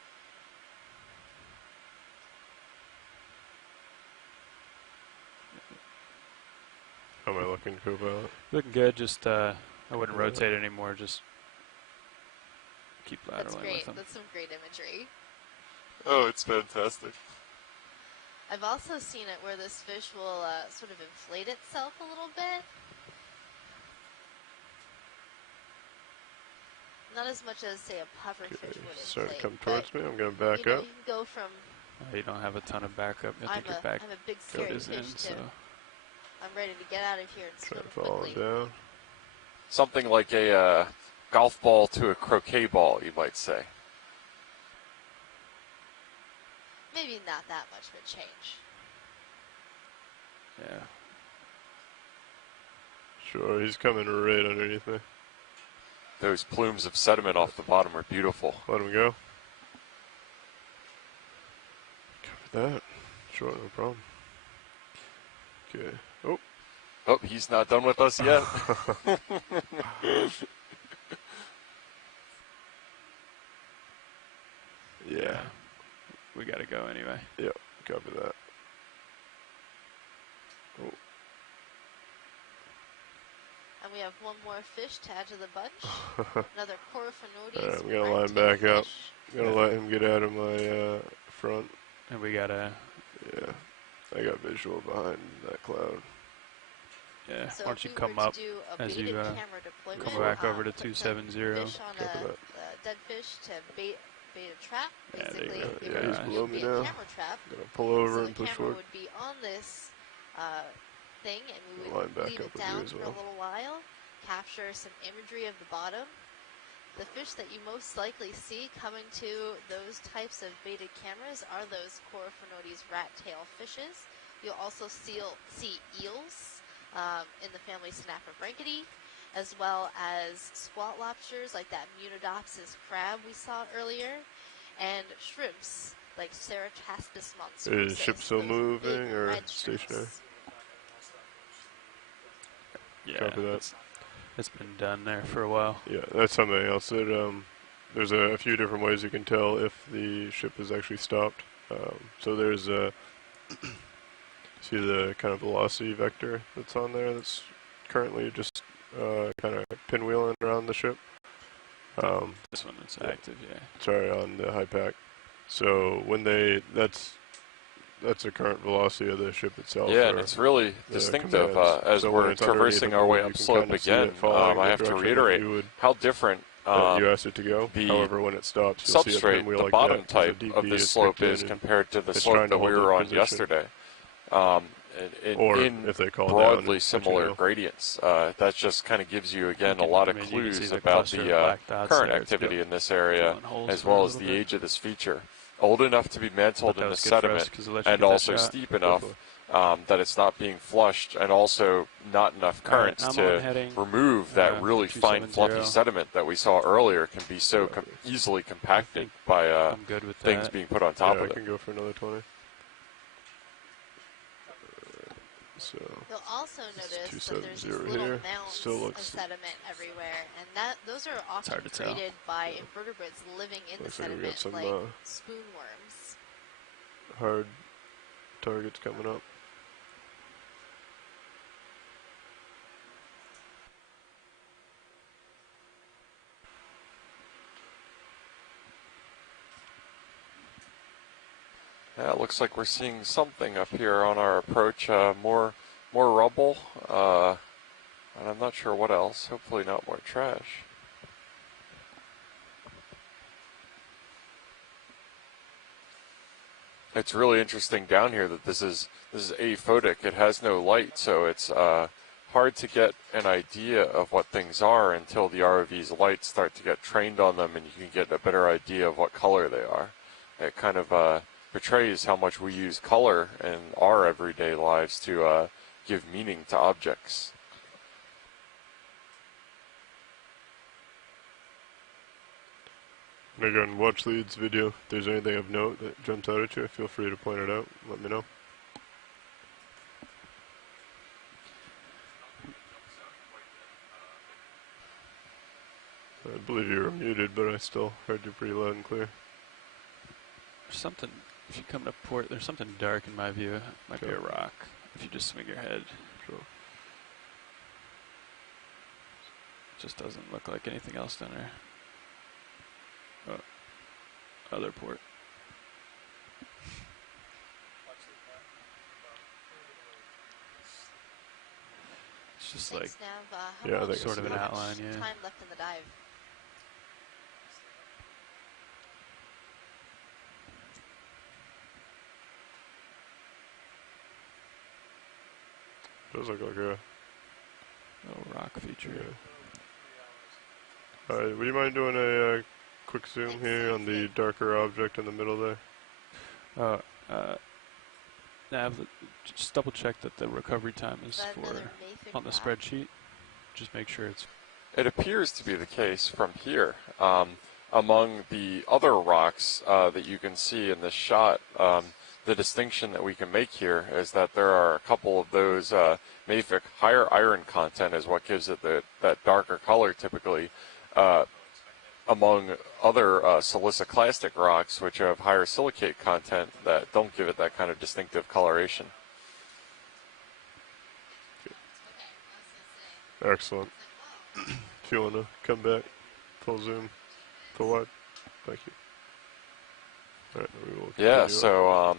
How am I looking, co-pilot? Looking good. Just I wouldn't rotate anymore. Just keep lateraling with them. That's some great imagery. Oh, it's fantastic. I've also seen it where this fish will sort of inflate itself a little bit. Not as much as, say, a pufferfish would inflate. Sorry, come towards me. I'm going to back up. You can go from... You don't have a ton of backup. I think your back I'm a big scary fish, too. I'm ready to get out of here and swim quickly. Down. something like a golf ball to a croquet ball, you might say. Maybe not that much of a change. Yeah. Sure, he's coming right underneath me. Those plumes of sediment off the bottom are beautiful. Let him go. Cover that. Sure, no problem. Okay. Oh. Oh, he's not done with us yet. Yeah. We got to go anyway. Yep, copy that. Oh. And we have one more fish to add to the bunch. Another Coryphonodes. I'm going to line back up. I'm going to let him get out of my front. And we got to... Yeah, I got visual behind that cloud. Yeah, so why don't you come up as you come back over to 270. Fish on a dead fish to bait a trap. Basically, yeah, he's below me now. Camera trap. I'm gonna pull over so and push the forward. camera would be on this thing, and we Line would back leave up it down with for you as a well. little while, capture some imagery of the bottom. The fish that you most likely see coming to those types of baited cameras are those Coryphonodes rat tail fishes. You'll also see eels in the family Snappabranchidae, as well as squat lobsters like that Munidopsis crab we saw earlier, and shrimps like Cerataspis monsters. Is the ship still moving or stationary? Yeah, Copy that. It's been done there for a while. Yeah, that's something else. There's a few different ways you can tell if the ship is actually stopped. So there's see the kind of velocity vector that's on there that's currently just kind of pinwheeling around the ship. This one is active, yeah. Sorry, on the high pack. So when that's the current velocity of the ship itself. Yeah, and it's really distinctive as so we're traversing our way upslope again. I have to reiterate how different you asked it to go. However, when it stops, you'll see a substrate, pinwheel the like bottom that, type of this slope is compared to the slope that we were on yesterday. In if they call broadly down, similar gradients. That just kind of gives you, again, a lot of clues about the current activity in this area, as well as the age of this feature. Old enough to be mantled in the sediment, and also steep enough that it's not being flushed, and also not enough currents to remove that really fine, fluffy sediment that we saw earlier can be so easily compacted by things being put on top of it. I can go for another 20. So you'll also notice that there's these little mounds of sediment everywhere, and those are often created by invertebrates living in the sediment, like spoonworms. Hard targets coming up. Yeah, it looks like we're seeing something up here on our approach. More rubble, and I'm not sure what else. Hopefully not more trash. It's really interesting down here that this is aphotic. It has no light, so it's hard to get an idea of what things are until the ROV's lights start to get trained on them, and you can get a better idea of what color they are. It kind of portrays how much we use color in our everyday lives to give meaning to objects. And again, watch Lead's video. If there's anything of note that jumps out at you, feel free to point it out. Let me know. I believe you were muted, but I still heard you pretty loud and clear. There's something, if you come to port, there's something dark in my view. It might be a rock, if you just swing your head. Sure. It just doesn't look like anything else down there. Oh, other port. It's just like, yeah, I think sort of an outline, yeah. Time left in the dive. Does look like a little rock feature. Yeah. Alright, would you mind doing a quick zoom here on the darker object in the middle there? Nav, just double check that the recovery time is on the spreadsheet. Just make sure it's... It appears to be the case from here. Among the other rocks that you can see in this shot, the distinction that we can make here is that there are a couple of those mafic higher iron content is what gives it that darker color typically, among other siliciclastic rocks which have higher silicate content that don't give it that kind of distinctive coloration. Excellent. If you want to come back, full zoom, full wide. Thank you. All right, we will continue so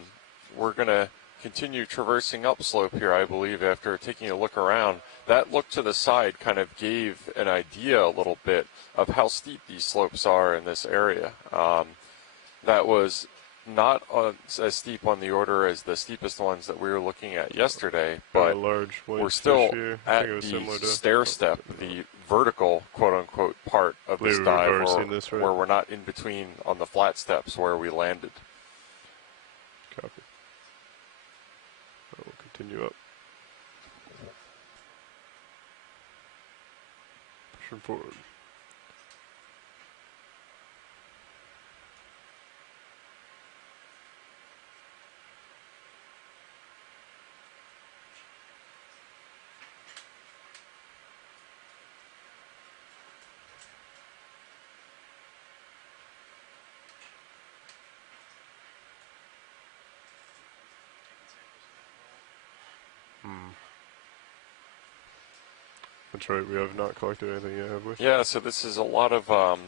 we're going to continue traversing upslope here, I believe, after taking a look around. That look to the side kind of gave an idea a little bit of how steep these slopes are in this area. That was not as steep on the order as the steepest ones that we were looking at yesterday, but we're still at the stair step, the vertical, quote-unquote, part of this dive where we're not in between on the flat steps where we landed. Copy. We'll continue up. Pushing forward. That's right, we have not collected anything yet, have we? Yeah, so this is a lot of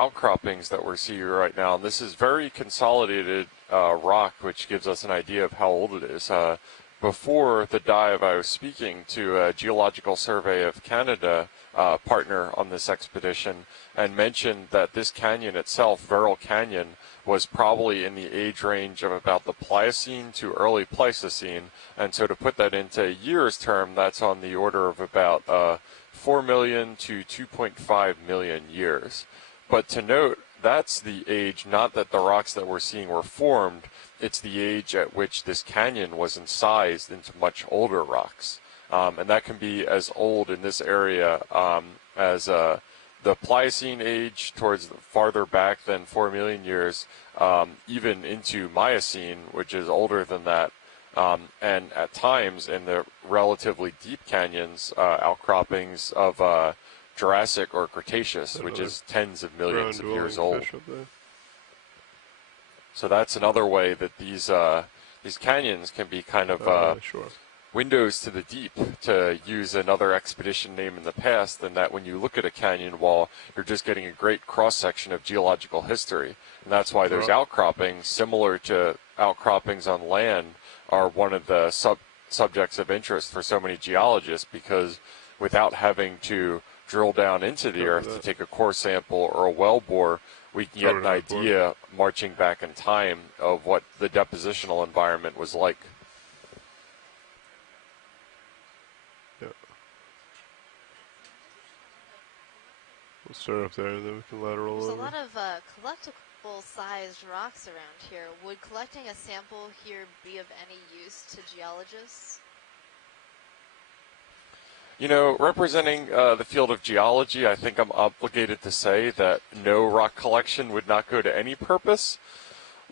outcroppings that we're seeing right now. And this is very consolidated rock, which gives us an idea of how old it is. Before the dive, I was speaking to a Geological Survey of Canada partner on this expedition and mentioned that this canyon itself, Verrill Canyon, was probably in the age range of about the Pliocene to early Pleistocene. And so to put that into years term, that's on the order of about 4 million to 2.5 million years. But to note, that's the age, not that the rocks that we're seeing were formed, it's the age at which this canyon was incised into much older rocks. And that can be as old in this area as the Pliocene age towards farther back than 4 million years, even into Miocene, which is older than that. And at times in the relatively deep canyons, outcroppings of Jurassic or Cretaceous, which is tens of millions of years old. So that's another way that these canyons can be kind of windows to the deep, to use another expedition name in the past, and that when you look at a canyon wall, you're just getting a great cross-section of geological history. And that's why those outcroppings, similar to outcroppings on land, are one of the subjects of interest for so many geologists, because without having to drill down into the earth to take a core sample or a well bore, we can get an idea marching back in time of what the depositional environment was like. We'll start up there and then we can lateral over. There's a lot of collectible-sized rocks around here. Would collecting a sample here be of any use to geologists? You know, representing the field of geology, I think I'm obligated to say that no rock collection would not go to any purpose.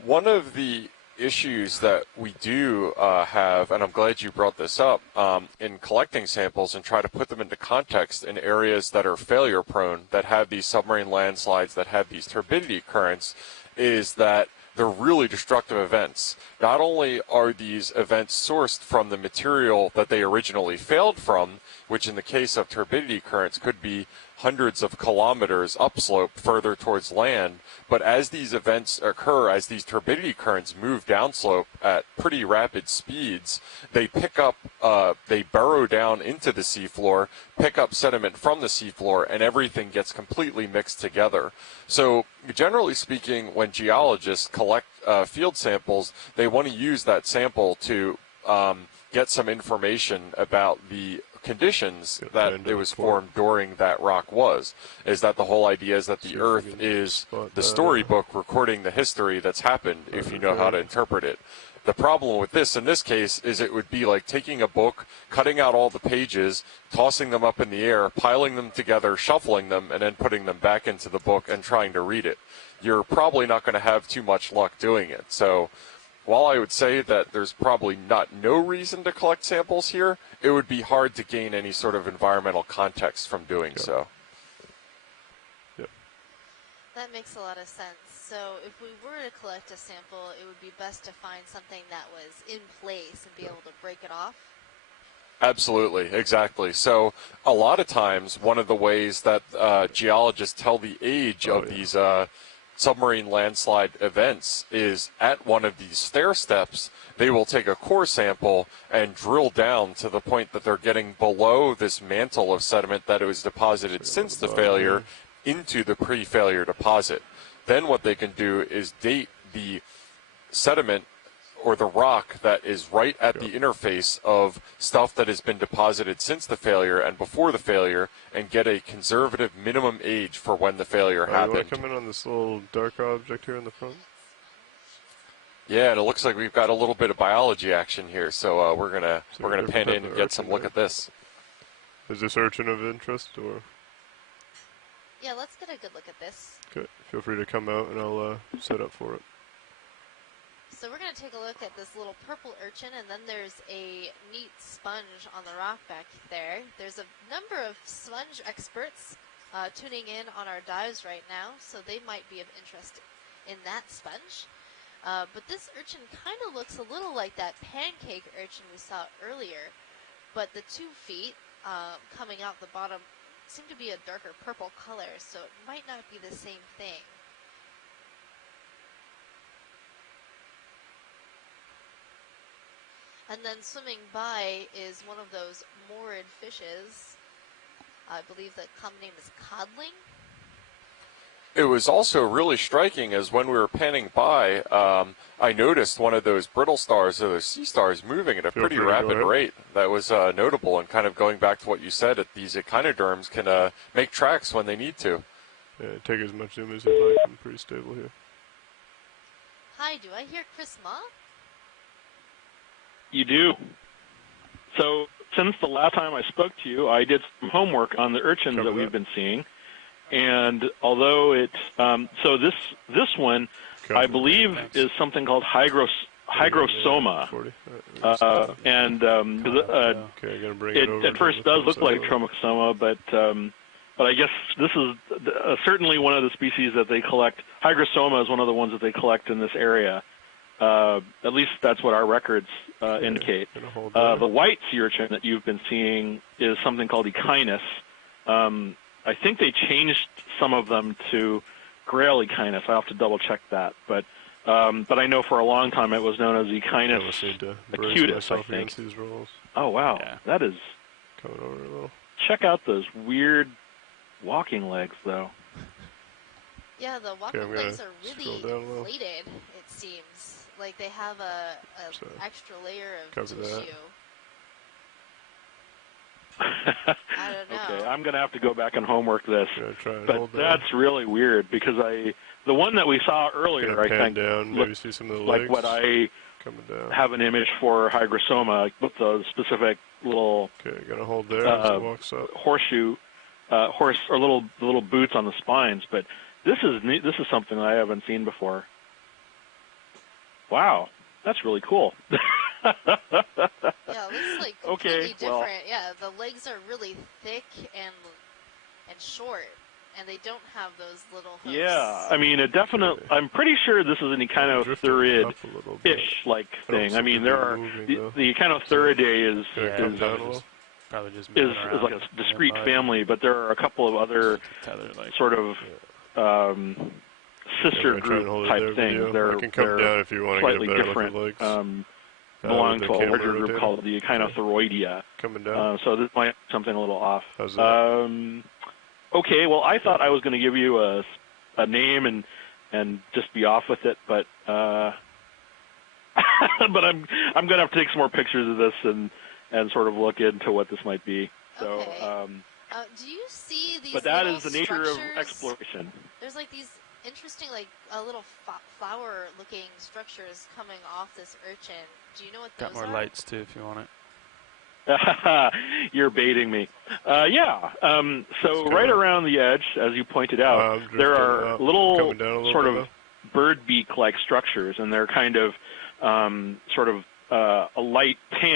One of the issues that we do have, and I'm glad you brought this up, in collecting samples and try to put them into context in areas that are failure prone, that have these submarine landslides, that have these turbidity currents, is that they're really destructive events. Not only are these events sourced from the material that they originally failed from, which in the case of turbidity currents could be hundreds of kilometers upslope further towards land, but as these events occur, as these turbidity currents move downslope at pretty rapid speeds, they pick up, they burrow down into the seafloor, pick up sediment from the seafloor, and everything gets completely mixed together. So generally speaking, when geologists collect field samples, they want to use that sample to get some information about the conditions that it was formed during that rock was. Is that the whole idea is that the Earth is the storybook recording the history that's happened if you know how to interpret it. The problem with this, in this case, is it would be like taking a book, cutting out all the pages, tossing them up in the air, piling them together, shuffling them, and then putting them back into the book and trying to read it. You're probably not going to have too much luck doing it. So while I would say that there's probably no reason to collect samples here, it would be hard to gain any sort of environmental context from doing so. That makes a lot of sense. So if we were to collect a sample, it would be best to find something that was in place and be able to break it off? Absolutely, exactly. So a lot of times, one of the ways that geologists tell the age of these submarine landslide events is at one of these stair steps, they will take a core sample and drill down to the point that they're getting below this mantle of sediment that it was deposited since the failure into the pre-failure deposit. Then what they can do is date the sediment or the rock that is right at the interface of stuff that has been deposited since the failure and before the failure and get a conservative minimum age for when the failure happened. You want to come in on this little dark object here in the front? Yeah, and it looks like we've got a little bit of biology action here, so we're gonna pan in and get some look at this. Is this urchin of interest, or? Yeah, let's get a good look at this. Okay, feel free to come out and I'll set up for it. So we're going to take a look at this little purple urchin, and then there's a neat sponge on the rock back there. There's a number of sponge experts tuning in on our dives right now, so they might be of interest in that sponge. But this urchin kind of looks a little like that pancake urchin we saw earlier, but the 2 feet coming out the bottom seem to be a darker purple color, so it might not be the same thing. And then swimming by is one of those moored fishes. I believe the common name is codling. It was also really striking as when we were panning by, I noticed one of those brittle stars, or those sea stars, moving at a pretty rapid rate. That was notable, and kind of going back to what you said, that these echinoderms can make tracks when they need to. Yeah, take as much zoom as you like. I'm pretty stable here. Hi, do I hear Chris Ma? You do. So since the last time I spoke to you, I did some homework on the urchins that we've been seeing. And although it's so this one, I believe, is something called hygrosoma, and it at first does look like tromosoma, but I guess this is certainly one of the species that they collect. Hygrosoma is one of the ones that they collect in this area. At least that's what our records indicate. The white sea urchin that you've been seeing is something called Echinus. I think they changed some of them to Grail Echinus. I have to double check that, but I know for a long time it was known as Echinus acutus, I think. Oh wow, yeah. That is. Coming over a little. Check out those weird walking legs, though. Yeah, the walking legs are really inflated. It seems like they have a extra layer of tissue. I don't know. Okay, I'm going to have to go back and homework this. But that's really weird because the one that we saw earlier, I think, looked see some of the like what I have an image for hygrosoma with the specific little gotta hold there as it walks up. Horseshoe, horse or little boots on the spines. But this is neat. This is something I haven't seen before. Wow, that's really cool. Yeah, it looks like completely different. Well, yeah, the legs are really thick and short, and they don't have those little hooks. Yeah, I mean, I'm pretty sure this is an echinotheriid-ish-like thing. I mean, there are the Echinotheridae is like a discrete family, but there are a couple of other sort of sister group type things. They're slightly different. Belong to a larger group called the Echinotheroidea. So this might be something a little off. Okay, well, I thought I was going to give you a name and just be off with it, but but I'm going to have to take some more pictures of this and sort of look into what this might be. So, okay. Do you see these? But that little is the nature structures? of exploration. There's like these interesting, like little flower-looking structures coming off this urchin. Do you know what those are? Got more lights too, if you want it. You're baiting me. Yeah. So right around the edge, as you pointed out, there are little sort of bird beak-like structures, and they're kind of sort of a light tan.